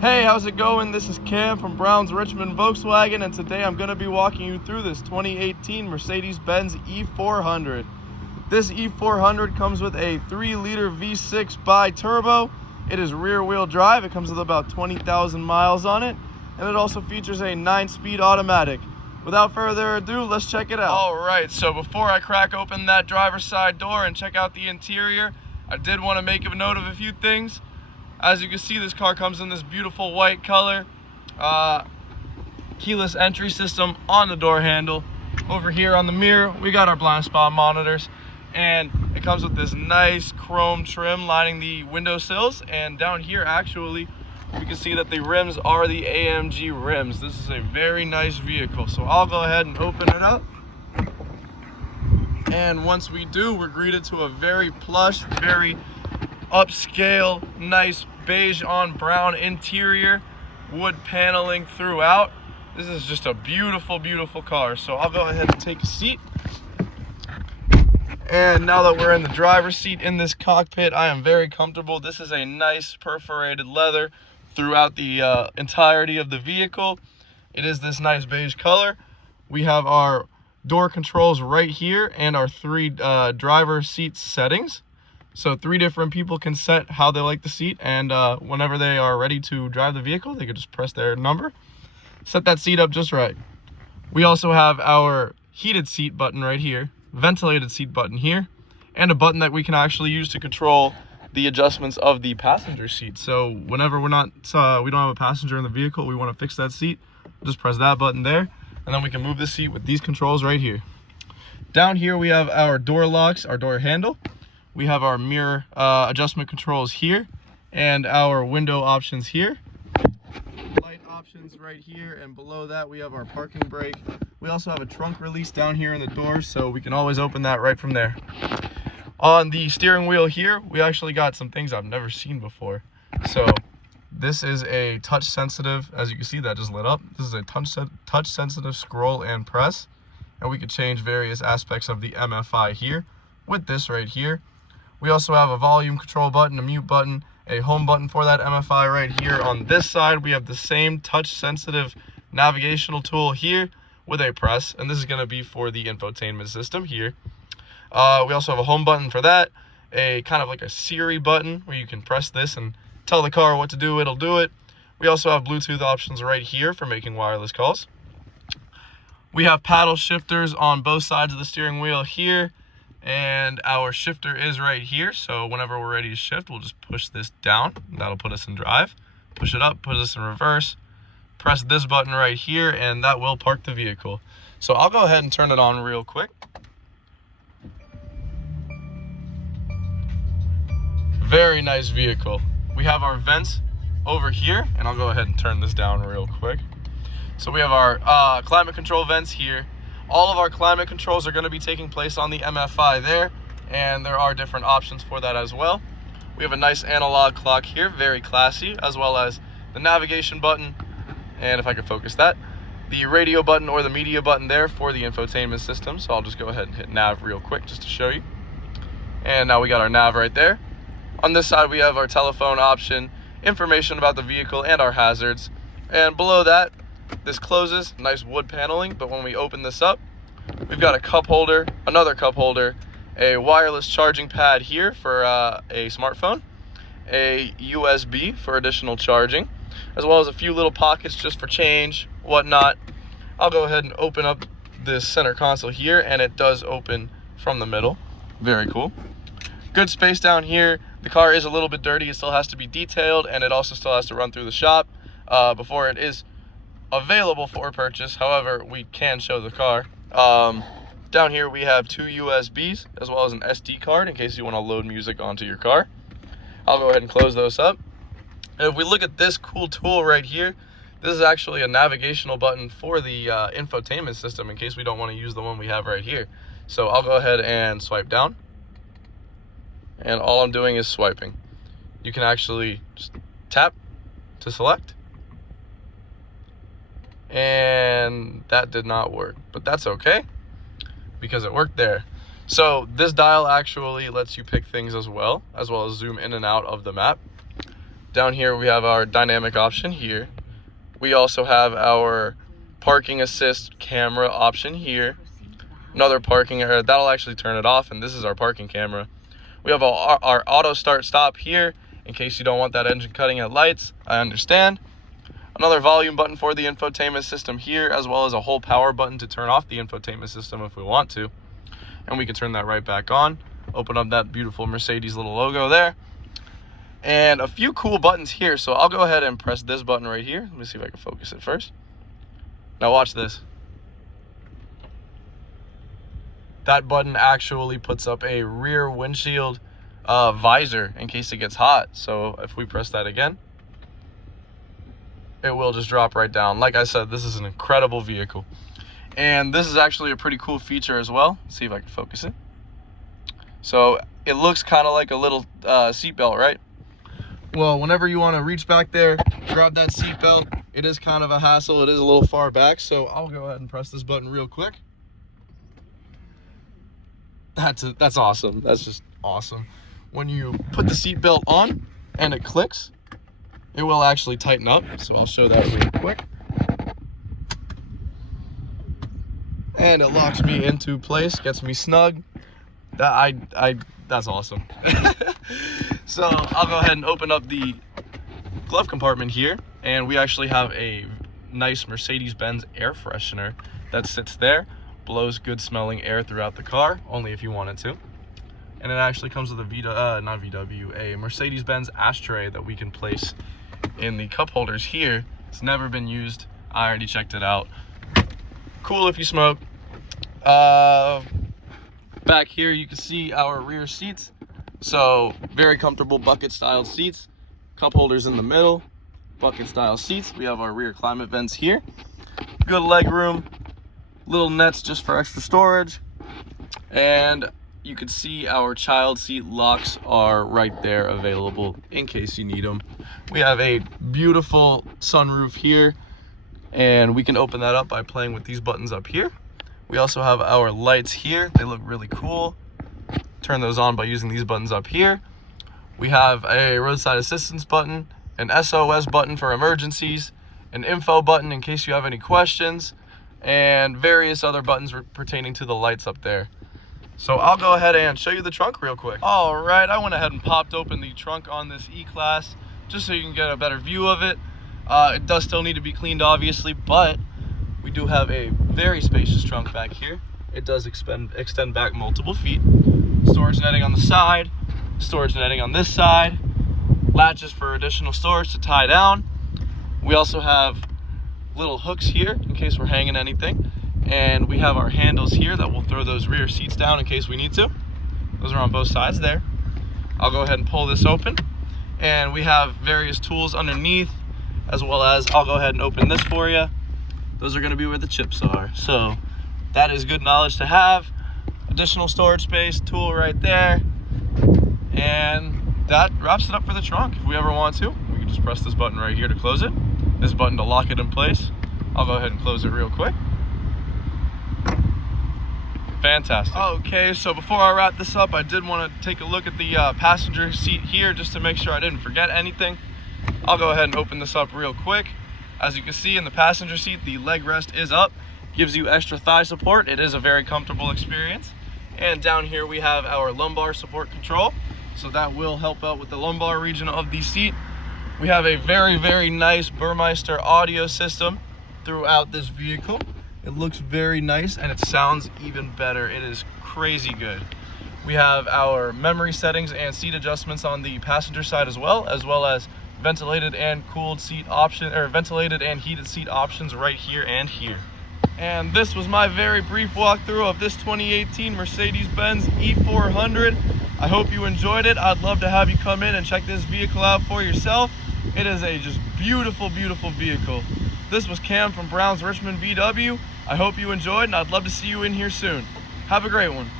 Hey, how's it going? This is Cam from Brown's Richmond Volkswagen, and today I'm going to be walking you through this 2018 Mercedes-Benz E400. This E400 comes with a 3-liter V6 bi-turbo. It is rear-wheel drive. It comes with about 20,000 miles on it, and it also features a 9-speed automatic. Without further ado, let's check it out. Alright, so before I crack open that driver's side door and check out the interior, I did want to make a note of a few things. As you can see, this car comes in this beautiful white color. Keyless entry system on the door handle. Over here on the mirror, we got our blind spot monitors. And it comes with this nice chrome trim lining the windowsills. And down here, actually, we can see that the rims are the AMG rims. This is a very nice vehicle. So I'll go ahead and open it up. And once we do, we're greeted to a very plush, very upscale, nice beige on brown interior, wood paneling throughout. This is just a beautiful, beautiful car. So I'll go ahead and take a seat. And now that we're in the driver's seat in this cockpit, I am very comfortable. This is a nice perforated leather throughout the entirety of the vehicle. It is this nice beige color. We have our door controls right here and our 3 driver seat settings. So 3 different people can set how they like the seat, and whenever they are ready to drive the vehicle, they can just press their number, set that seat up just right. We also have our heated seat button right here, ventilated seat button here, and a button that we can actually use to control the adjustments of the passenger seat. So whenever we don't have a passenger in the vehicle, we want to fix that seat, just press that button there, and then we can move the seat with these controls right here. Down here we have our door locks, our door handle. We have our mirror adjustment controls here and our window options here. Light options right here, and below that we have our parking brake. We also have a trunk release down here in the door, so we can always open that right from there. On the steering wheel here, we actually got some things I've never seen before. So this is a touch sensitive, as you can see that just lit up. This is a touch sensitive scroll and press, and we could change various aspects of the MFI here with this right here. We also have a volume control button, a mute button, a home button for that MFI right here. On this side, we have the same touch-sensitive navigational tool here with a press, and this is going to be for the infotainment system here. We also have a home button for that, a kind of like a Siri button where you can press this and tell the car what to do, it'll do it. We also have Bluetooth options right here for making wireless calls. We have paddle shifters on both sides of the steering wheel here. And our shifter is right here, so whenever we're ready to shift, we'll just push this down. That'll put us in drive. Push it up, put us in reverse. Press this button right here, and that will park the vehicle. So I'll go ahead and turn it on real quick. Very nice vehicle. We have our vents over here, and I'll go ahead and turn this down real quick. So we have our climate control vents here. All of our climate controls are going to be taking place on the MFI there, and there are different options for that as well. We have a nice analog clock here, very classy, as well as the navigation button, and if I could focus that, the radio button or the media button there for the infotainment system. So I'll just go ahead and hit nav real quick just to show you. And now we got our nav right there. On this side we have our telephone option, information about the vehicle and our hazards, and below that, this closes, nice wood paneling, but when we open this up, we've got a cup holder, another cup holder, a wireless charging pad here for a smartphone, a USB for additional charging, as well as a few little pockets just for change, whatnot. I'll go ahead and open up this center console here, and it does open from the middle. Very cool. Good space down here. The car is a little bit dirty. It still has to be detailed, and it also still has to run through the shop before it is available for purchase. However, we can show the car. Down here we have 2 USBs as well as an SD card in case you want to load music onto your car. I'll go ahead and close those up. And if we look at this cool tool right here, this is actually a navigational button for the infotainment system in case we don't want to use the one we have right here. So I'll go ahead and swipe down, and all I'm doing is swiping. You can actually just tap to select, and that did not work, but that's okay because it worked there. So this dial actually lets you pick things as well as zoom in and out of the map. Down here we have our dynamic option here. We also have our parking assist camera option here. Another parking area, that'll actually turn it off, and this is our parking camera. We have our auto start stop here in case you don't want that engine cutting at lights. I understand. Another volume button for the infotainment system here, as well as a whole power button to turn off the infotainment system if we want to. And we can turn that right back on. Open up that beautiful Mercedes little logo there. And a few cool buttons here. So I'll go ahead and press this button right here. Let me see if I can focus it first. Now watch this. That button actually puts up a rear windshield visor in case it gets hot. So if we press that again, it will just drop right down. Like I said, this is an incredible vehicle. And this is actually a pretty cool feature as well. Let's see if I can focus it. So it looks kind of like a little seatbelt, right? Well, whenever you want to reach back there, grab that seatbelt, it is kind of a hassle. It is a little far back. So I'll go ahead and press this button real quick. That's awesome. That's just awesome. When you put the seatbelt on and it clicks, it will actually tighten up. So I'll show that real quick. And it locks me into place, gets me snug. That's awesome. So I'll go ahead and open up the glove compartment here, and we actually have a nice Mercedes-Benz air freshener that sits there. Blows good smelling air throughout the car, only if you want it to. And it actually comes with a Mercedes-Benz ashtray that we can place in the cup holders here. It's never been used. I already checked it out. Cool if you smoke. Back here you can see our rear seats. So very comfortable bucket style seats. Cup holders in the middle. Bucket style seats. We have our rear climate vents here. Good leg room. Little nets just for extra storage. And you can see our child seat locks are right there available in case you need them. We have a beautiful sunroof here, and we can open that up by playing with these buttons up here. We also have our lights here. They look really cool. Turn those on by using these buttons up here. We have a roadside assistance button, an SOS button for emergencies, an info button in case you have any questions, and various other buttons pertaining to the lights up there. So I'll go ahead and show you the trunk real quick. All right, I went ahead and popped open the trunk on this E-Class just so you can get a better view of it. It does still need to be cleaned, obviously, but we do have a very spacious trunk back here. It does extend back multiple feet. Storage netting on the side, storage netting on this side, latches for additional storage to tie down. We also have little hooks here in case we're hanging anything, and we have our handles here that will throw those rear seats down in case we need to. Those are on both sides there. I'll go ahead and pull this open, and we have various tools underneath, as well as I'll go ahead and open this for you. Those are going to be where the chips are, so that is good knowledge to have. Additional storage space, tool right there, and that wraps it up for the trunk. If we ever want to, we can just press this button right here to close it, this button to lock it in place. I'll go ahead and close it real quick. Fantastic. Okay, so before I wrap this up, I did want to take a look at the passenger seat here just to make sure I didn't forget anything. I'll go ahead and open this up real quick. As you can see in the passenger seat, the leg rest is up, gives you extra thigh support. It is a very comfortable experience. And down here we have our lumbar support control, so that will help out with the lumbar region of the seat. We have a very nice Burmeister audio system throughout this vehicle. It looks very nice and it sounds even better. It is crazy good. We have our memory settings and seat adjustments on the passenger side as well as ventilated and cooled seat option, or ventilated and heated seat options right here and here. And this was my very brief walkthrough of this 2018 Mercedes-Benz E400. I hope you enjoyed it. I'd love to have you come in and check this vehicle out for yourself. It is a just beautiful vehicle. This was Cam from Brown's Richmond VW. I hope you enjoyed, and I'd love to see you in here soon. Have a great one.